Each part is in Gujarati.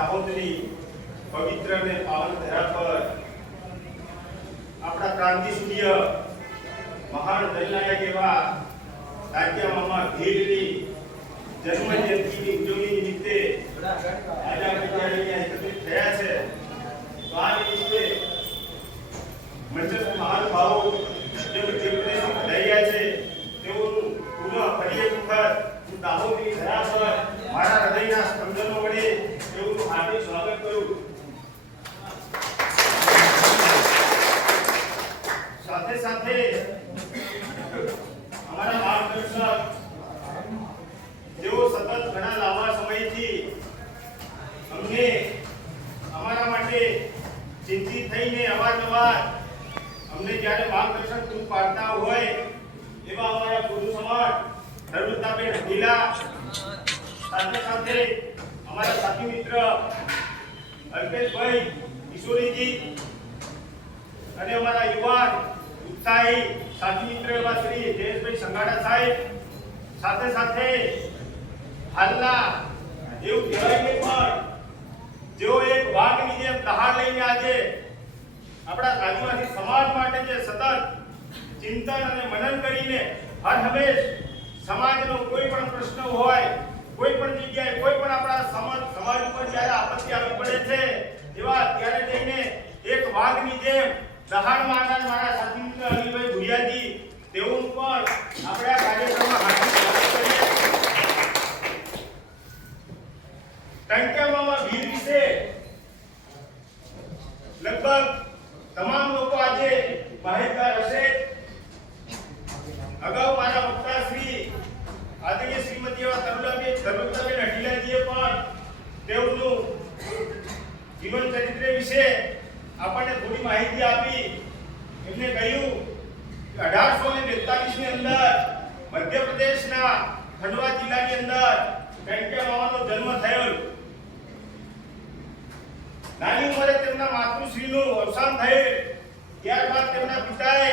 દાહોદની પવિત્ર અને પાવન ધરા પર આપણા ક્રાંતિ સૂર્ય મહાન દલનાયક એવા તાત્યા મામા ભીલની જન્મ જયંતિની ઉજવણી નિમિત્તે આજે આપણે જ્યારે અહીંયા એકત્રિત થયા છે તો આ નિમિત્તે મંચસ્થ મહાનુભાવો જે મધ્યપ્રદેશથી પધાર્યા છે તેઓનું પુનઃ ફરી એક વખત હું દાહોદની ધરા પર મારા હૃદયના સ્પંદનો વડે તેઓનું હાર્દિક સ્વાગત કરું. સાથે સાથે અમારા માર્ગદર્શક જેઓ સતત ઘણા લાંબા સમયથી અમને અમારા માટે ચિંતિત થઈને અવારનવાર અમને જ્યારે માર્ગદર્શન પૂરું પાડતા હોય એવા અમારા ગુરુ સમાન નર્મદાબેન ઢીલા, સાથે સાથે અમારા સાથી મિત્ર અલ્પેશભાઈ કિશોરીજી અને અમારા યુવાન ઉત્સાહી સાથી મિત્ર એવા શ્રી જયેશભાઈ સંઘાડા સાહેબ, સાથે સાથે હાલના એવું કહેવાય કે પણ જેઓ એક વાઘની જેમ દહાડ લઈને આજે આપણા આદિવાસી સમાજ માટે જે સતત ચિંતન અને મનન કરીને હર હંમેશ સમાજનો કોઈ પણ પ્રશ્ન હોય, કોઈ પણ જગ્યાએ કોઈ પણ આપણા સમાજ ઉપર જ્યારે આપત્તિ આવી પડે છે એવા ત્યારે જઈને એક વાઘની જેમ દહાડ મારનાર મારા સાથી મિત્ર અનિલભાઈ ભુરિયાજી તેઓનું પણ આપણે આ કાર્યક્રમમાં હાર્દિક સ્વાગત કરીએ. તાત્યા મામા ભીલ વિશે લગભગ તમામ લોકો આજે માહિતગાર હશે. અગાઉ મારા વક્તા શ્રી આદરણીય શ્રીમતી એવા તરુલાબેન અઢીલાજીએ પણ તેઓનું જીવન ચરિત્ર વિશે આપણને થોડી માહિતી આપી. એમને કહ્યું કે 1842 ની અંદર મધ્યપ્રદેશના ખંડવા જિલ્લાની અંદર તાત્યા મામાનો જન્મ થયો. નાની ઉંમરે તેમના માતૃશ્રીનું અવસાન થયું. ત્યારબાદ તેમના પિતાએ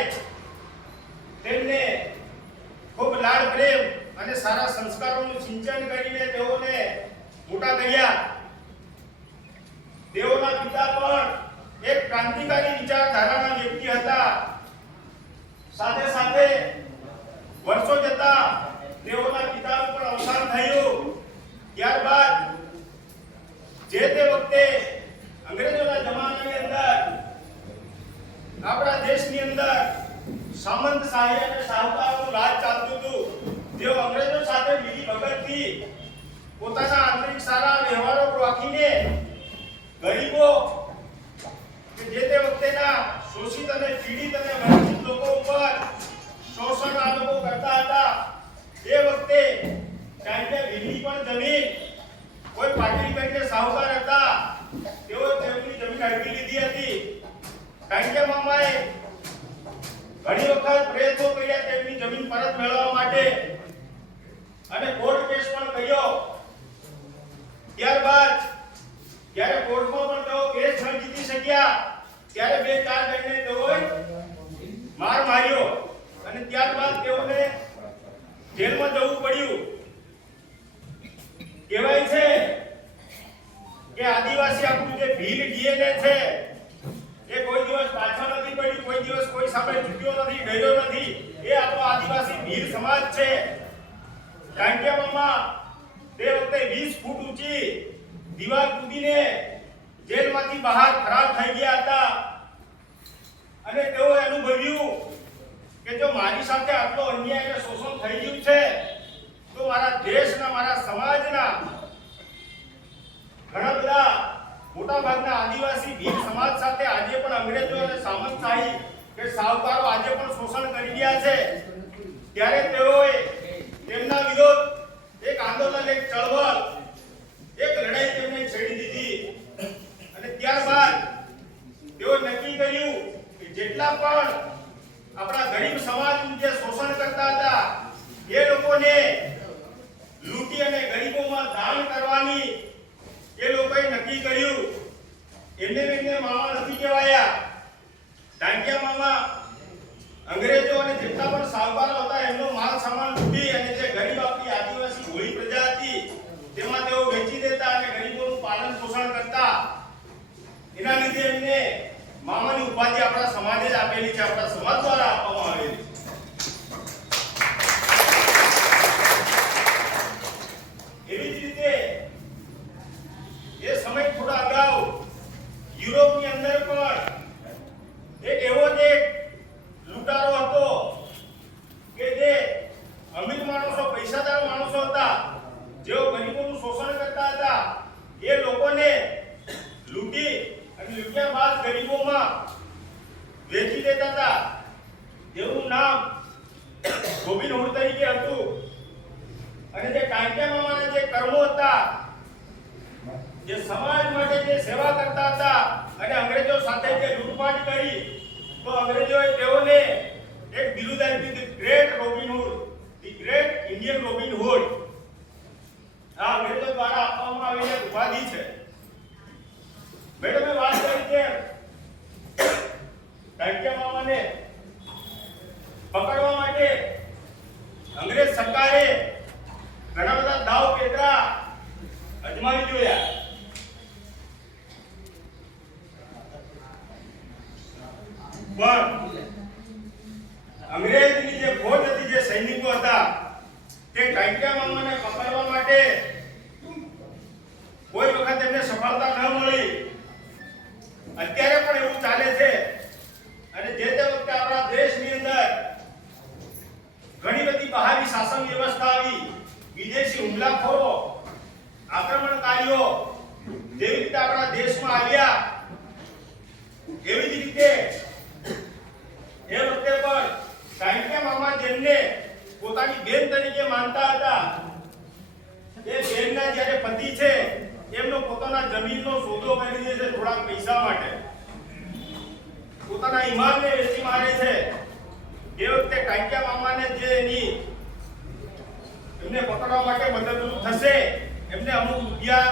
તેમને ખૂબ લાડ પ્રેમ અને સારા સંસ્કારોનું સિંચન કરીને તેઓને મોટા કર્યા. તેઓના પિતા પણ એક ક્રાંતિકારી વિચારધારાના વ્યક્તિ હતા. સાથે સાથે વર્ષો જતા તેઓના પિતાનું પણ અવસાન થયું. ત્યારબાદ જે તે વખતે અંગ્રેજોના જમાનાની અંદર આપણા દેશની અંદર સામંતશાહી અને શાહુકારોનું રાજ ચાલતું હતું. જેઓ અંગ્રેજો સાથે મિલી ભગતથી પોતાના આંતરિક સારા વ્યવહારો રાખીને ગરીબો કે જે તે વખતેના શોષિત અને પીડિત અને વંચિત લોકો ઉપર શોષણ આ લોકો કરતા હતા. એ વખતે તાત્યા ભીલની પણ જમીન કોઈ પાટલી કરીને શાહુકાર હતા તેઓ તેમની જમીન હડપી લીધી હતી. તાત્યા મામાએ ઘણી વખત પ્રયત્નો કર્યા તેમની જમીન પરત મેળવવા માટે અને કોર્ટ કેસ પણ કર્યો. ત્યારબાદ જ્યારે કોર્ટમાં પણ તેઓ કેસ ન જીતી શક્યા ત્યારે 2-4 મહિને તેઓએ માર માર્યો અને ત્યારબાદ તેઓને જેલમાં જવું પડ્યું. કહેવાય છે કે આદિવાસી આપણું જે ભીલ ડીએનએ છે એ કોઈ દિવસ પાછળ નથી પડ્યું, કોઈ દિવસ કોઈ સામે ઝૂક્યો નથી, ડર્યો નથી. એ આપણો આદિવાસી ભીલ સમાજ છે. તાત્યા મામા તે વખતે 20 ફૂટ ઊંચી દીવાલ કૂદીને જેલમાંથી બહાર ફરાર થઈ ગયા હતા અને તેઓએ અનુભવ્યું કે જો મારી સાથે આટલો અન્યાય અને શોષણ થઈ ગયું છે તો મારા દેશના, મારા સમાજના ઘણા બધા મોટા ભાગના આદિવાસી ભીલ સમાજ સાથે આજે પણ અંગ્રેજો અને સામંતશાહી કે શાહુકારો આજે પણ શોષણ કરી રહ્યા છે. ત્યારે તેઓએ તેમના વિરોધ એક આંદોલન, એક ચળવળ, એક લડાઈ તેમને છેડી દીધી અને ત્યારબાદ તેઓ નક્કી કર્યું કે જેટલા પણ આપણા ગરીબ સમાજનું જે શોષણ કરતા હતા એ લોકોને લૂંટી અને ગરીબોમાં દાન કરવાની એ લોકોએ નક્કી કર્યું. એમને મામા નથી કહેવાયા. તાત્યા મામા અંગ્રેજો અને જેટલા પણ શાહુકારો હતા એમનો માલ સામાન લૂંટી અને જે ગરીબ આપણી આદિવાસી ભોળી પ્રજા હતી તેમાં તેઓ વેચી દેતા અને ગરીબોનું પાલન પોષણ કરતા. ઉપાધિ આપણા સમાજે જ આપેલી છે, આપણા સમાજ દ્વારા આપવામાં આવેલી છે. એવી જ રીતે એ સમય થોડા અગાઉ યુરોપની અંદર પણ એક એવો જ એક લૂંટારો હતો કે જે અમીર માણસો, પૈસાદાર માણસો હતા, જેઓ ગરીબોનું શોષણ કરતા હતા. એ લોકોને લૂંટી અને લૂંટ્યા બાદ ગરીબોમાં વેચી દેતા હતા. જેનું નામ રોબિન હુડ તરીકે હતું. અને જે કાંટિયા મામાના જે કર્મો હતા, જે સમાજ માટે જે સેવા કરતા હતા અને અંગ્રેજો સાથે જે લૂંટફાટ કરી, તો અંગ્રેજોએ તેઓને એક બિરુદ આપી, the great Robin hood, the great Indian Robin hood. આ અંગ્રેજો દ્વારા આપવામાં આવેલી એક ઉપાધિ છે. મેડમે વાત કરી કે કાંટિયા મામાને પકડવા માટે અંગ્રેજ સરકારે ઘણા બધા દાવ પેદરા અજમાવી જોયા. પણ અંગ્રેજની જે ફોજ હતી, જે સૈનિકો હતા, તે કાંટિયા મામાને પકડવા માટે કોઈ વખત એમને સફળતા ન મળી. અત્યારે પણ એવું ચાલે છે. અને જે તે વખતે આપણા દેશની અંદર ઘણી બધી બહારની શાસન વ્યવસ્થા આવી, વિદેશી હુમલાખોરો, આક્રમણકારીઓ જેવી રીતે આપણા દેશમાં આવ્યા, એવી જ રીતે એ વખતે પણ કાંટિયા મામા જેમને પોતાની બેન તરીકે માનતા હતા, એ બેનના જ્યારે પતિ છે એમનો પોતાના જમીનનો સોદો કરી દે છે થોડા પૈસા માટે, પોતાના ઈમાનને વેચી મારે છે. એ વખતે કાંટિયા મામાને જે એમને પકડવા માટે મદદરૂપ થશે, એમને અમુક રૂપિયા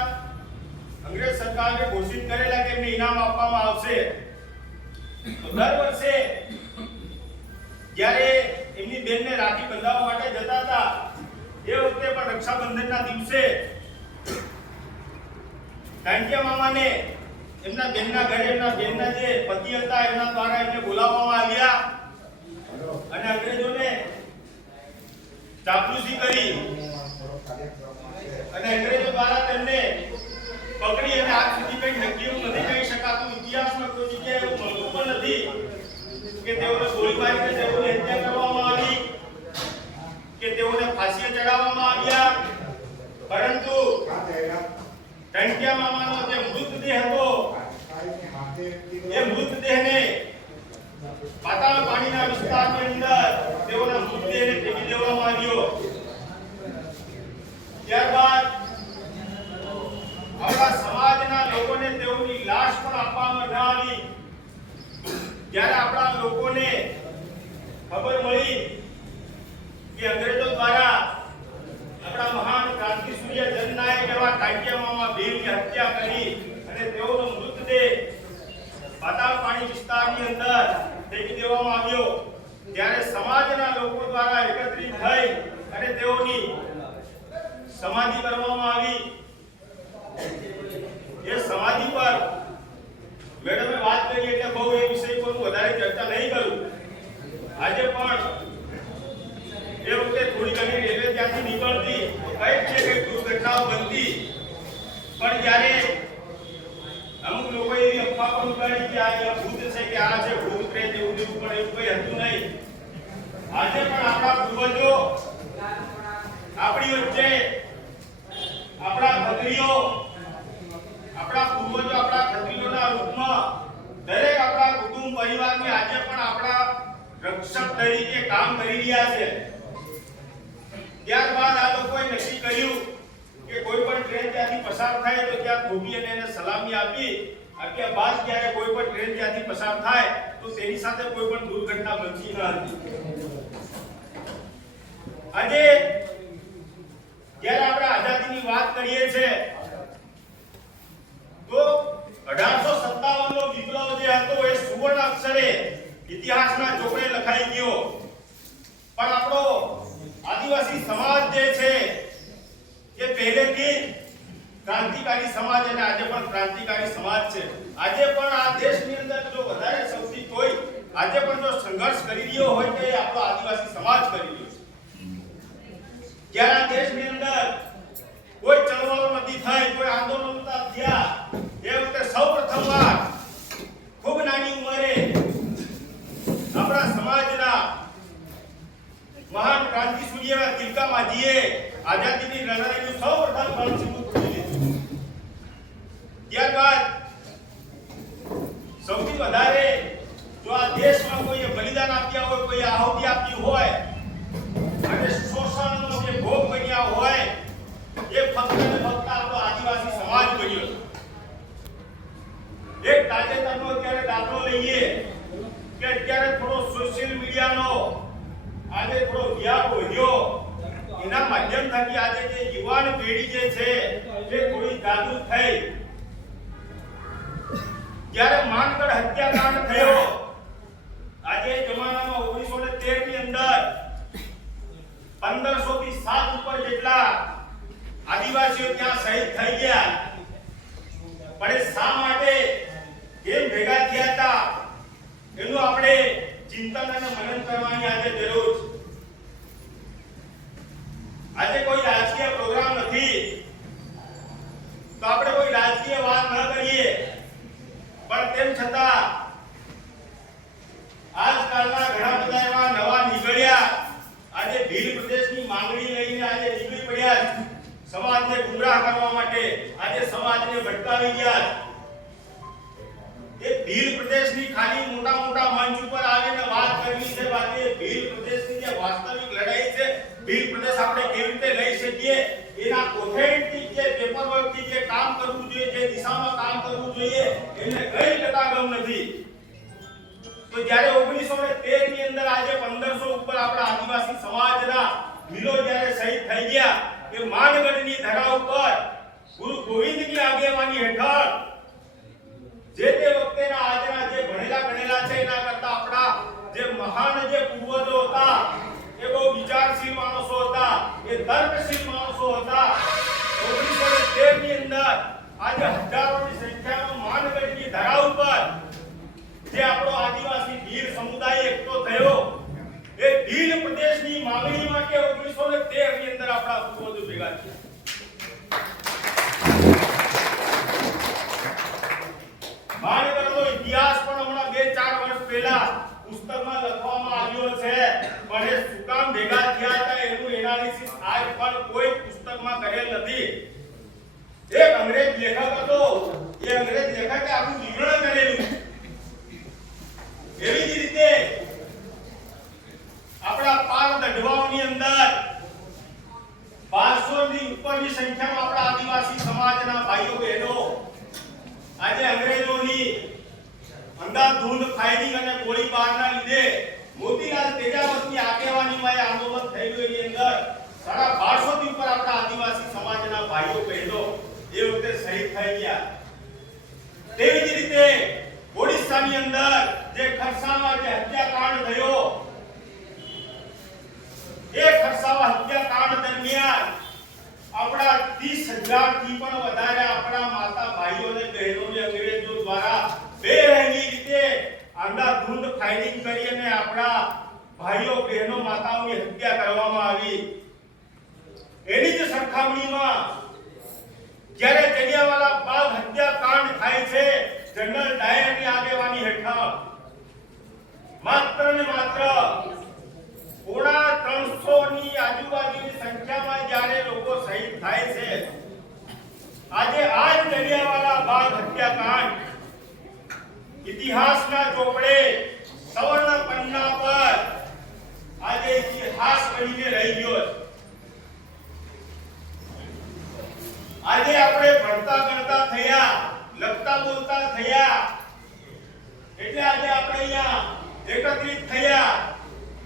અંગ્રેજ સરકારે ઘોષિત કરેલા કે એમને ઇનામ આપવામાં આવશે. તો દર વર્ષે જ્યારે એમની બેનને રાખી બંધાવવા માટે જતા હતા, એ વખતે પણ રક્ષાબંધનના દિવસે કાંટિયા મામાને એમના બેનના ઘરે, એમના બેનના જે પતિ હતા એમના દ્વારા એમને બોલાવવામાં આવ્યા અને અંગ્રેજોને ચાપલુસી કરી અને અંગ્રેજો દ્વારા તેમને પકડી. અને આજ સુધી કંઈ નક્કી એવું નથી કહી શકાતું, ઇતિહાસમાં કોઈ જગ્યાએ એવું મળતું પણ નથી કે તેઓને ગોળીબાર કરીને તેઓની હત્યા કરવામાં આવી કે તેઓને ફાંસીએ ચડાવવામાં આવ્યા. પરંતુ કાંટિયા મામાનો જે મૃતદેહ હતો, એ મૃતદેહને પાતાળ પાણીના વિસ્તારની અંદર તેઓના મૃતદેહને ફેંકી દેવામાં આવ્યો. ત્યારબાદ આપણા સમાજના લોકોને તેઓની લાશ પણ આપવામાં ન આવી. જ્યારે આપણા લોકોને ખબર મળી કે અંગ્રેજો દ્વારા આપણા મહાન ક્રાંતિ સૂર્ય જનનાયક એવા કાંટિયા મામા બેનની હત્યા કરી અને તેઓનો મૃતદેહ પાતાળ પાણી વિસ્તારની અંદર ફેંકી દેવામાં આવ્યો, ત્યારે સમાજના લોકો દ્વારા એકત્રિત થઈ અને તેઓની સમાધિ કરવામાં આવી. એ સમાધિ પર મેડમે વાત કરી એટલે બહુ એ વિષય પર હું વધારે ચર્ચા નહીં કરું. આજે પણ એ વખતે થોડી ઘણી રેલવે ત્યાંથી નીકળતી તો કઈક છે કે દુર્ઘટનાઓ બનતી, પણ જ્યારે અમુક લોકો એવી અફવા પણ ઉડાડી કે આ ભૂત છે કે આ છે ભૂત પ્રેત એવું પણ એવું કંઈ હતું નહીં. આજે પણ આપણા પૂર્વજો આપણી વચ્ચે, આપણા ખત્રીઓ, આપણા પૂર્વજો આપણા ખત્રીઓના રૂપમાં દરેક આપણા કુટુંબ પરિવારની આજે પણ આપણા રક્ષક તરીકે કામ કરી રહ્યા છે. ત્યારબાદ આ લોકોએ નક્કી કર્યું કે કોઈ પણ ટ્રેન ત્યાંથી પસાર થાય તો ત્યાં થોભી અને એને સલામી આપ્યા બાદ જ્યારે કોઈ પણ ટ્રેન ત્યાંથી પસાર થાય તો તેની સાથે કોઈ પણ દુર્ઘટના બનતી ન હતી. આજે જ્યારે આપણે આઝાદીની વાત કરીએ છીએ તો 1857 નો વિપ્લવ જે હતો એ સુવર્ણ અક્ષરે ઇતિહાસના ચોપડે લખાઈ ગયો. પણ આપણો આદિવાસી સમાજ જે છે એ પહેલેથી ક્રાંતિકારી સમાજ અને આજે પણ ક્રાંતિકારી સમાજ છે. આજે પણ આ દેશની અંદર જો વધારે સૌથી કોઈ આજે પણ જો સંઘર્ષ કરી રહ્યો હોય તો એ આપણો આદિવાસી સમાજ કરી રહ્યો છે. જ્યારે આ દેશની અંદર કોઈ ચળવળો નથી થઈ, કોઈ આંદોલનો નતા થયા, એ વખતે સૌપ્રથમવાર ખૂબ નાની ઉંમરે આપણા સમાજના મહાન ક્રાંતિસૂરી એવા તિલકા માજીએ આઝાદીની લડાઈનું સૌપ્રથમ ગણસિંહ લીધું. ત્યારબાદ સૌથી વધારે જો આ દેશમાં કોઈએ બલિદાન આપ્યા હોય, કોઈ આહુતિ આપી હોય અને શોષણનો જે ભોગ બન્યા હોય, એ ફક્ત ને ફક્ત આપણો આદિવાસી સમાજ બન્યો છે. એક તાજેતરનો અત્યારે દાખલો લઈએ કે અત્યારે થોડો સોશિયલ મીડિયાનો આજે થોડો વ્યાપ વધ્યો, એના માધ્યમ થકી આજે જે યુવાન પેઢી જે છે જે થોડી જાગૃત થઈ. જ્યારે માનગઢ હત્યાકાંડ થયો, આજે જમાનામાં 1913 ની અંદર 1500 થી 7 ઉપર જેટલા આદિવાસીઓ ત્યાં શહીદ થઈ ગયા. પણ એ શા માટે કેમ ભેગા થયા હતા એનું આપણે ચિંતન અને મનન કરવાની આજે જરૂર છે. આજે કોઈ રાજકીય પ્રોગ્રામ નથી તો આપણે કોઈ રાજકીય વાત ન કરીએ, પણ તેમ છતાં આજકાલના ઘણા બધા એવા નવા નીકળ્યા આજે ભીલ પ્રદેશની માંગણી લઈને આજે નીકળી પડ્યા છે. સમાજને ગુમરાહ કરવા માટે આજે સમાજને ભટકાવી ગયા. એ ભીલ પ્રદેશની ખાલી મોટા મોટા મંચ ઉપર આવીને વાત કરવી છે, બાકી ભીલ પ્રદેશની જે વાસ્તવિક લડાઈ છે, ભીલ પ્રદેશ આપણે કેવી રીતે લઈ શકીએ, એના ઓથેન્ટિક જે પેપરવર્કથી જે કામ કરવું જોઈએ, જે દિશામાં કામ કરવું જોઈએ, એને કઈ કતાગમ નથી. તો જ્યારે 1913 ની અંદર આજે 1500 ઉપર આપણા આદિવાસી સમાજના ભીલો જ્યારે શહીદ થઈ ગયા, એ માનગઢની ધરા ઉપર ગુરુ ગોવિંદની આગેવાની હેઠળ જે તે વખતેના આજના જે ભણેલા ગણેલા છે એના કરતા આપણા જે મહાન જે પૂર્વજો હતા એ બહુ વિચારશીલ માણસો હતા, એ તર્કશીલ માણસો હતા. 1913 ની અંદર આજે હજારોની સંખ્યામાં માનગઢની ધરા ઉપર જે આપણો આદિવાસી ભીલ સમુદાય એકઠો થયો, એ ભીલ પ્રદેશની માંગણી માટે 1913 ની અંદર આપણા પૂર્વજો ભેગા થયા. માનગઢનો ઇતિહાસ પણ હમણાં 2-4 વર્ષ પહેલા પુસ્તકમાં લખવામાં આવ્યો છે, પણ એ શું કામ ભેગા થયા હતા એનું એનાલિસિસ આજ પણ કોઈ પુસ્તકમાં કરેલ નથી. એક અંગ્રેજ લેખક હતો, એ અંગ્રેજ લેખકે આખું વિવરણ કરેલું. એવી જ રીતે આપણા પાર દઢવાઓની અંદર 500 ની ઉપરની સંખ્યામાં આપણા આદિવાસી સમાજના ભાઈઓ બહેનો આજે અંગ્રેજોની અંધાધૂંધ ફાયરિંગ અને ગોળીબારના લીધે મોતીલાલ તેજાવતની આગેવાનીમાં આંદોલન થયેલું, એની અંદર 1250 થી ઉપર આપણા આદિવાસી સમાજના ભાઈઓ બહેનો એ વખતે શહીદ થઈ ગયા. તેવી જ રીતે ઓડિશાની અંદર જે ખરસામાં જે હત્યાકાંડ થયો, એ ખરસાવા હત્યાકાંડ દરમિયાન આપણા 30,000 થી પણ વધારે આપણા માતા ભાઈઓને બહેનોને અંગ્રેજો દ્વારા બેરહેમી રીતે અંધાધૂંધ ફાયરિંગ કરી અને આપણા ભાઈઓ બહેનો માતાઓની હત્યા કરવામાં આવી. એની જ સરખામણીમાં જ્યારે જલિયાવાલા બાગ હત્યાકાંડ થાય છે, જનરલ ડાયરની આગેવાની હેઠળ માત્ર ને માત્ર 350 ની આજુબાજુની સંખ્યામાં જ્યારે લોકો શહીદ થાય છે, આજે આ જ જલિયાવાલા બાગ હત્યાકાંડ ઇતિહાસના ચોપડે સવર્ણ પન્ના પર આજે ઇતિહાસ બનીને રહી ગયો છે. આજે આપણે ભણતા ગણતા થયા, લખતા બોલતા થયા, એટલે આજે આપણે અહીંયા એકત્રિત થયા,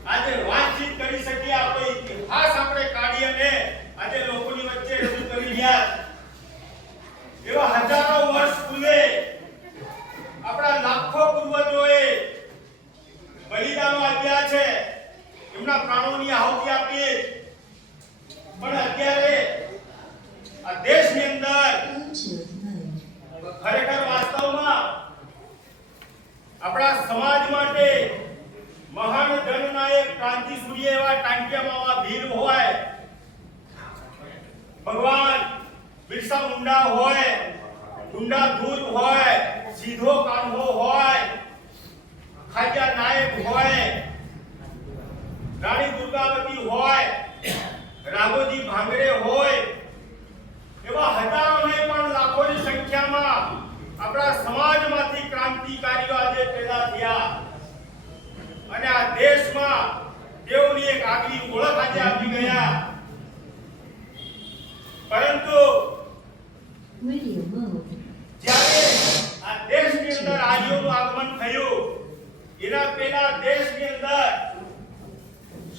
આજે વાતચીત કરી શકીએ, આપણો ઇતિહાસ આપણે કાઢી અને આજે લોકોની વચ્ચે રજૂ કરી રહ્યા. એવા હજારો વર્ષ પૂર્વે આપણા લાખો પૂર્વજોએ બલિદાનો આપ્યા છે, એમના પ્રાણોની આહુતિ આપી. પણ અત્યારે આ દેશની અંદર ખરેખર વાસ્તવમાં આપણા સમાજમાં ભગવાન બિરસા મુંડા હોય, ગુંડા દૂધ હોય, સીધો કાન્હો હોય, ખાજા નાયક હોય, રાણી દુર્ગાવતી હોય, રાઘોજી ભાંગરે હોય, એવા હજારો નહીં પણ લાખોની સંખ્યામાં આપણા સમાજમાંથી ક્રાંતિકારીઓ આજે પેદા થયા અને આ દેશમાં તેઓની એક આગવી ઓળખ આજે આપી ગયા. પરંતુ જ્યારે આ દેશની અંદર આર્યોનું આગમન થયું એના પહેલા દેશની અંદર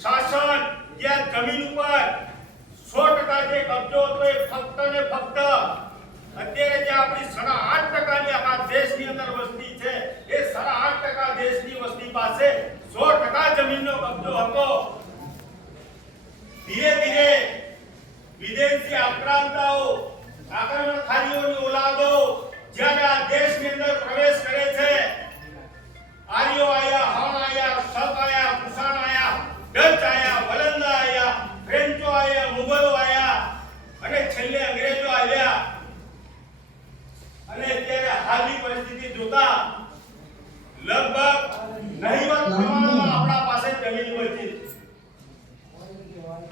શાસન ત્યાં જમીન ઉપર 100% જે કબજો હતો એ ફક્ત ને ફક્ત અત્યારે જે આપણી 8.5% આખા દેશની અંદર વસ્તી છે એ 8.5% દેશની વસ્તી પાસે 100% જમીનનો કબજો હતો. ધીરે ધીરે વિદેશી આક્રાંતાઓ, આક્રમણકારીઓની ઓલાદો જ્યારે આ દેશની અંદર પ્રવેશ કરે છે, આર્યો આયા, હણ આયા, શક આયા, કુષાણ આયા, ડચ આયા, વલંદા આયા, ફ્રેન્ચો આયા, મુગલો આયા અને છેલ્લે અંગ્રેજો આવ્યા. અને અત્યારે હાલની પરિસ્થિતિ જોતા લગભગ નહીવત પ્રમાણમાં આપણા પાસે જમીન બચી.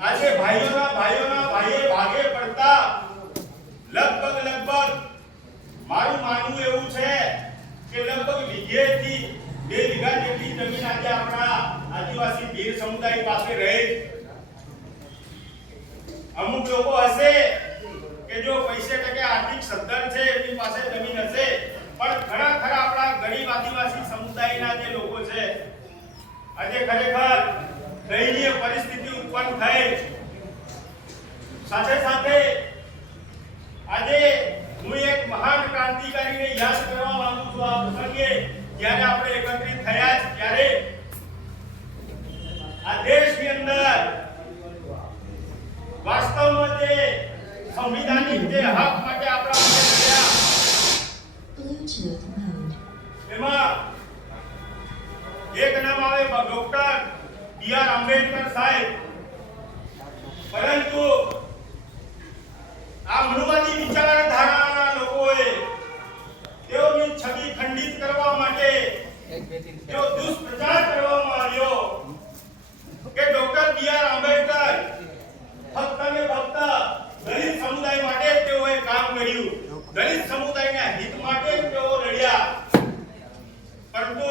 આજે ભાઈઓના ભાઈએ ભાગે પડતા લગભગ મારું માનવું એવું છે કે લગભગ વીઘેથી 2 વીઘા જેટલી જમીન આજે આપણા આદિવાસી ભીલ સમુદાય પાસે રહે. અમુક લોકો હશે કે જો પૈસે ટકે આર્થિક સદ્ધર છે એની પાસે જમીન હશે, પણ ઘણા ખરા આપણા ગરીબ આદિવાસી સમુદાયના જે લોકો છે આજે ખરેખર દયનીય પરિસ્થિતિ ઉત્પન્ન થઈ. સાથે સાથે આજે હું એક મહાન ક્રાંતિકારીને યાદ કરવા માંગુ છું. આ પ્રસંગે જ્યારે આપણે એકત્રિત થયા છે ત્યારે આ દેશની અંદર વાસ્તવમાં જે સંવિધાનિક જે હક માટે આપણા માટે લડ્યા એમાં એક નામ આવે ડોક્ટર બી.આર. આંબેડકર સાહેબ. પરંતુ આ મનુવાદી વિચારધારાના લોકોએ તેઓની છબી ખંડિત કરવા માટે જો દુષ્પ્રચાર કરવામાં આવ્યો કે ડોક્ટર બી.આર. આંબેડકર ફક્ત ને ફક્ત દલિત સમુદાય માટે તેઓએ કામ કર્યું, દલિત સમુદાયના હિત માટે તેઓ લડ્યા. પરંતુ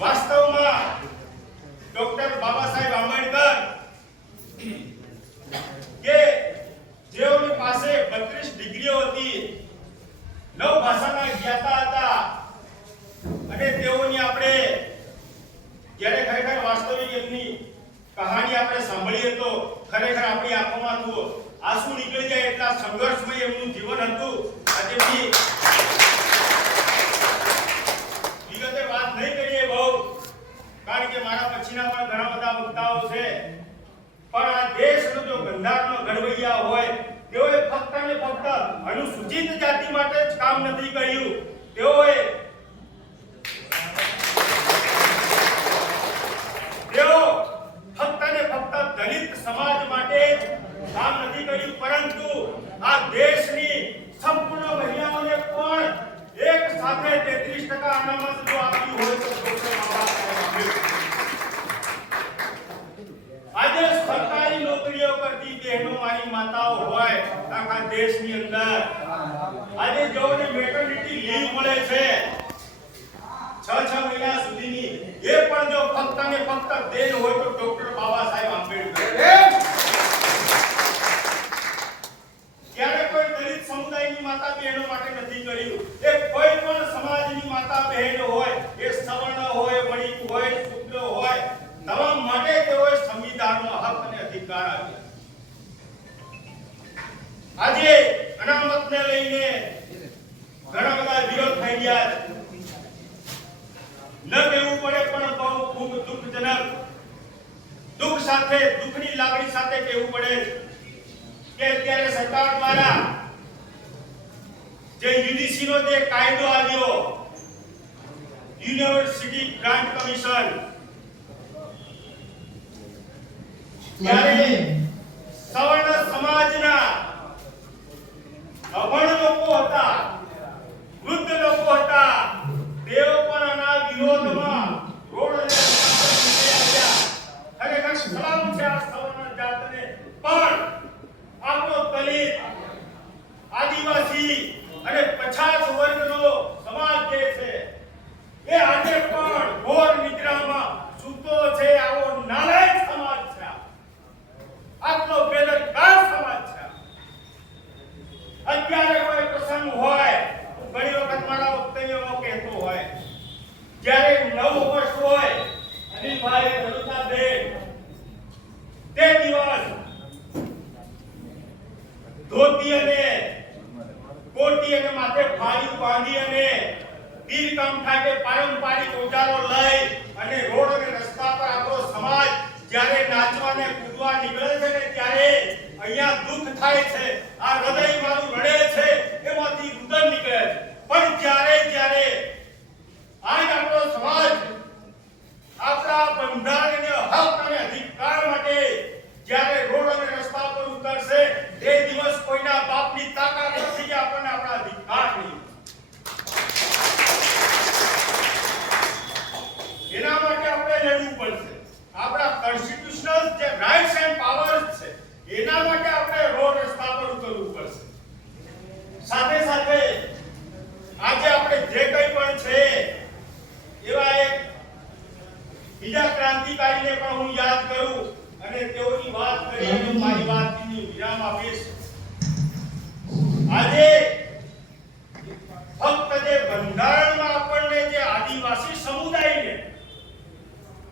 વાસ્તવમાં ડોક્ટર બાબા સાહેબ આંબેડકર કે જેઓની પાસે 32 ડિગ્રીઓ હતી, 9 ભાષાના જ્ઞાતા હતા અને તેઓની આપણે જ્યારે ખરેખર વાસ્તવિક એમની કહાની આપણે સાંભળીએ તો ખરેખર આપણી આંખોમાંથી આંસુ નીકળી જાય એટલા સંઘર્ષમય એમનું જીવન હતું. આજે વિગતે વાત નહીં કરીએ બહુ, કારણ કે મારા પછીના પણ ઘણા બધા વક્તાઓ છે, પણ આ દેશનો જો બંધારણનો ઘડવૈયા હોય તેઓએ ફક્ત ને ફક્ત અનુસૂચિત જાતિ માટે જ કામ નથી કર્યું, તેઓ ફક્ત ને ફક્ત દલિત સમાજ માટે જ કામ નથી કર્યું, પરંતુ આ દેશની સંપૂર્ણ મહિલાઓને પણ એક સાથે 33% અનામત જો આપ્યું હોય તો આજે સરકારી નોકરીઓ કરતી બહેનો મારી માતાઓ હોય આખા દેશની અંદર, આજે જેઓને મેટર્નિટી લીવ મળે છે 6 મહિના સુધીની, એ પણ જો ફક્ત ને ફક્ત દેન હોય તો ડોક્ટર બાબા સાહેબ આંબેડકર. ક્યારે કોઈ દલિત સમુદાયની માતા બહેનો માટે નથી કર્યું. એ કોઈ પણ સમાજની માતા બહેનો હોય, એ સવર્ણ હોય, વણિક હોય, શુદ્ર હોય, તમામ માટે તેઓએ સંવિધાનનો હક અને અધિકાર આપ્યા. આજે અનામતને લઈને ઘણા બધા વિરોધ થઈ રહ્યા છે. ન કહેવું પડે પણ બહુ ખૂબ દુઃખજનક, દુઃખ સાથે, દુઃખની લાગણી સાથે કહેવું પડે કે અત્યારે સરકાર દ્વારા જે યુજીસી નો જે કાયદો આવ્યો, યુનિવર્સિટી ગ્રાન્ટ કમિશન, ત્યારે સવર્ણ સમાજના અભણ લોકો હતા, વૃદ્ધ લોકો હતા, તેઓ પણ આના વિરોધમાં રોડ અને રસ્તા પર નીકળી આવ્યા. ખરેખર સલામ છે આ સવર્ણ જાતને. પણ આપણો દલિત, આદિવાસી અને પછાત વર્ગનો સમાજ જે છે એ આજે પણ ઘોર નિદ્રામાં સૂતો છે. આવો નાલાયક સમાજ છે, આપણો બેદરકાર સમાજ છે. અત્યારે કોઈ પ્રસંગ હોય, ઘણી વખત મારા વક્તવ્યમાં કહેતો હોય, જ્યારે નવ વર્ષ હોય, અનિલભાઈ રણુજાબેન તે દિવસ ધોતી અને કોટી અને માથે ફાળીઓ બાંધી અને વીર કામઠા કે પારંપરિક ઓજારો લઈ અને રોડ અને રસ્તા પર આપણો સમાજ જ્યારે નાચવા અને કૂદવા નીકળે છે ને ત્યારે અહીંયા દુઃખ થાય છે. આ હૃદય મારું રડે છે, એમાંથી રુદન નીકળે છે. પણ જ્યારે આજ આપણો સમાજ આપણા બંધારણીય હક અને અધિકાર માટે જ્યારે રોડ અને રસ્તા પર ઉતરશે, તે દિવસ કોઈના બાપની તાકાત નથી કે આપણને આપણા અધિકાર નહીં. એના માટે આપણે લડવું પડશે. આપણા કોન્સ્ટિટ્યુશનલ જે રાઇટ્સ એન્ડ પાવર્સ છે એના માટે આપણે રોડ રસ્તા પર ઉતરવું પડશે. સાથે સાથે આજે આપણે જે કંઈ પણ છે એવા એક બીજા ક્રાંતિકારીને પણ હું યાદ કરું અને તેઓની વાત કરી અને મારી વાતની વિરામ આપીશ. આજે ફક્ત જે બંધારણમાં આપણને જે આદિવાસી સમુદાયને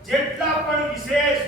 જેટલા પણ વિશેષ